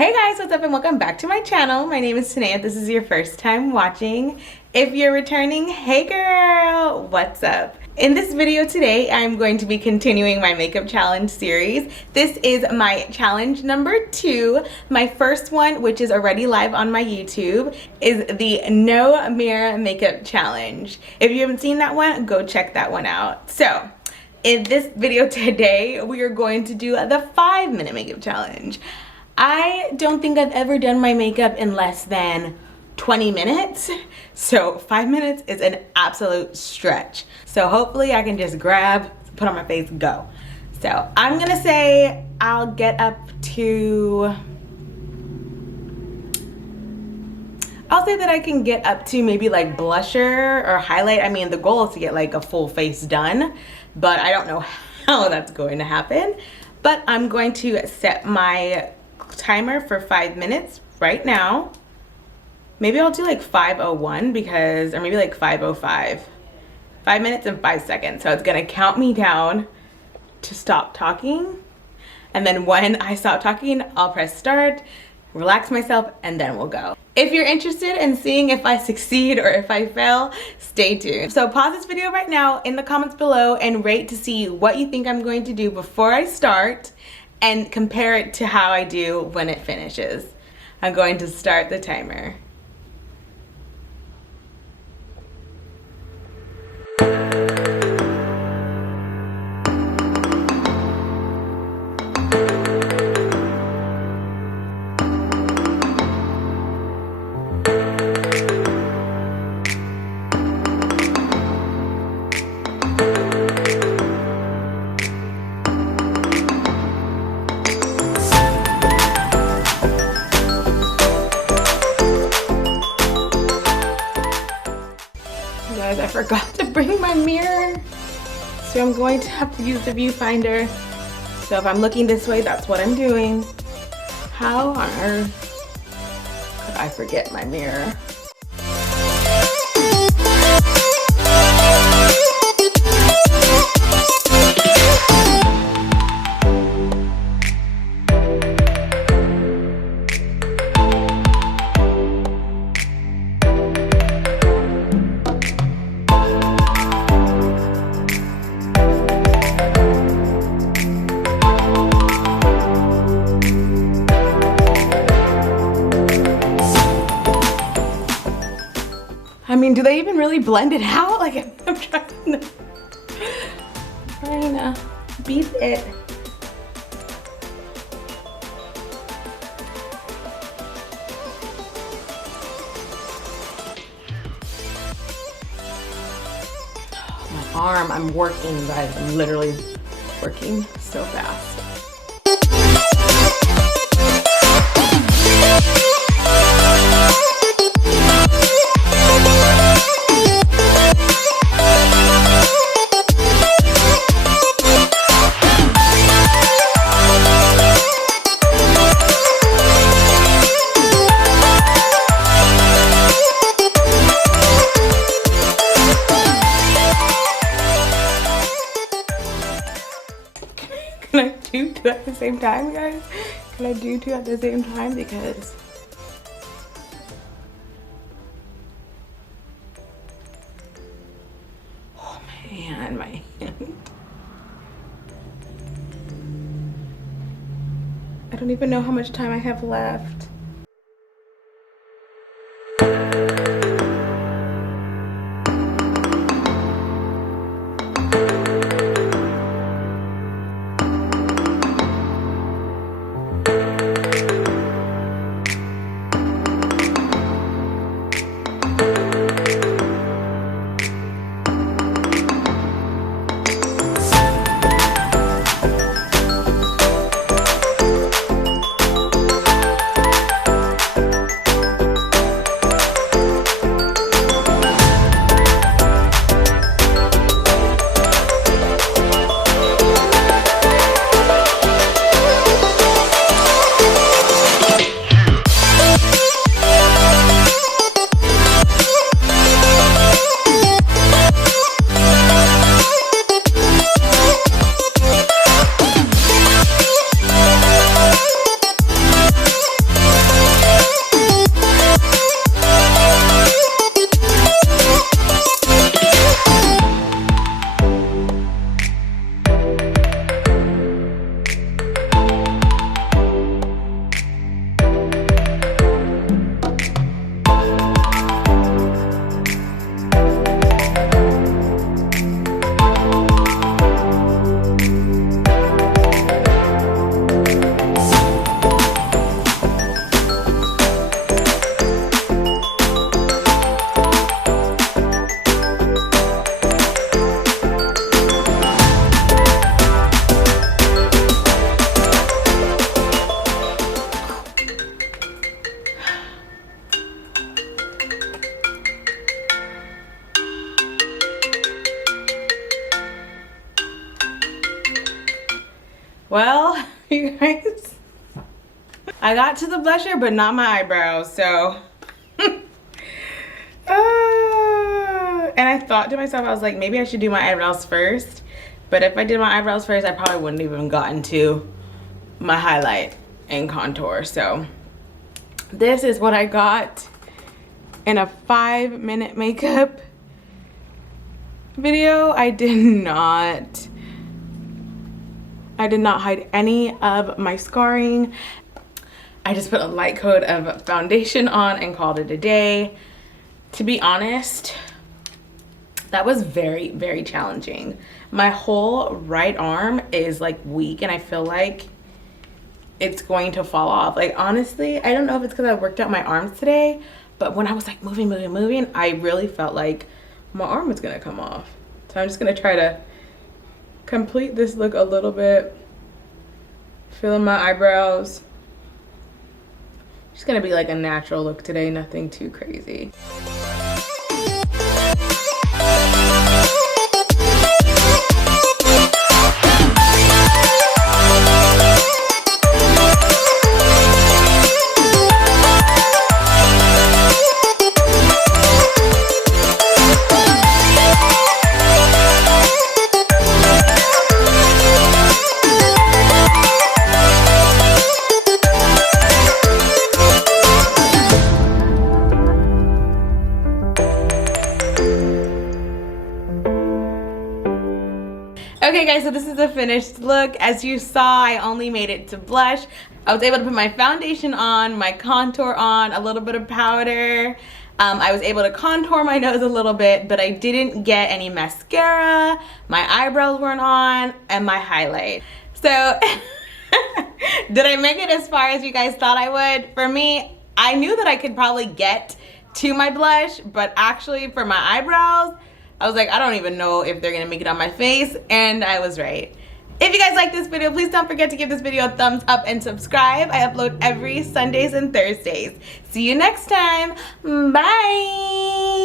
Hey guys, what's up and welcome back to my channel. My name is Tanae. If this is your first time watching. If you're returning, hey girl, what's up? In this video today, I'm going to be continuing my makeup challenge series. This is my challenge number 2. My first one, which is already live on my YouTube, is the no mirror makeup challenge. If you haven't seen that one, go check that one out. So in this video today, we are going to do the 5-minute makeup challenge. I don't think I've ever done my makeup in less than 20 minutes. So 5 minutes is an absolute stretch. So hopefully I can just grab, put on my face, go. So I'm gonna say I'll get up to, I'll say that I can get up to maybe like blusher or highlight. I mean, the goal is to get like a full face done, but I don't know how that's going to happen. But I'm going to set my timer for 5 minutes right now. Maybe I'll do like 5:01 because, or maybe like 5:05. 5 minutes and 5 seconds. So it's gonna count me down to stop talking. And then when I stop talking, I'll press start, relax myself, and then we'll go. If you're interested in seeing if I succeed or if I fail, stay tuned. So pause this video right now in the comments below and rate to see what you think I'm going to do before I start and compare it to how I do when it finishes. I'm going to start the timer. Guys, I forgot to bring my mirror, so I'm going to have to use the viewfinder. So if I'm looking this way, that's what I'm doing. How on earth could I forget my mirror? I mean, do they even really blend it out? Like, I'm trying to beat it. My arm, I'm working, guys. I'm literally working so fast. Can I do two at the same time, guys? Can I do two at the same time? Because oh man, my hand. I don't even know how much time I have left. Well, you guys, I got to the blusher, but not my eyebrows, so. And I thought to myself, I was like, maybe I should do my eyebrows first. But if I did my eyebrows first, I probably wouldn't even gotten to my highlight and contour. So this is what I got in a 5-minute makeup video. I did not hide any of my scarring. I just put a light coat of foundation on and called it a day. To be honest, that was very, very challenging. My whole right arm is like weak and I feel like it's going to fall off. Like honestly, I don't know if it's because I worked out my arms today, but when I was like moving, I really felt like my arm was gonna come off. So I'm just gonna try to complete this look a little bit. Fill in my eyebrows. Just gonna be like a natural look today, nothing too crazy. Okay guys, so this is the finished look. As you saw, I only made it to blush. I was able to put my foundation on, my contour on, a little bit of powder. I was able to contour my nose a little bit, but I didn't get any mascara. My eyebrows weren't on, and my highlight. So, did I make it as far as you guys thought I would? For me, I knew that I could probably get to my blush, but actually for my eyebrows, I was like, I don't even know if they're gonna make it on my face, and I was right. If you guys like this video, please don't forget to give this video a thumbs up and subscribe. I upload every Sundays and Thursdays. See you next time. Bye.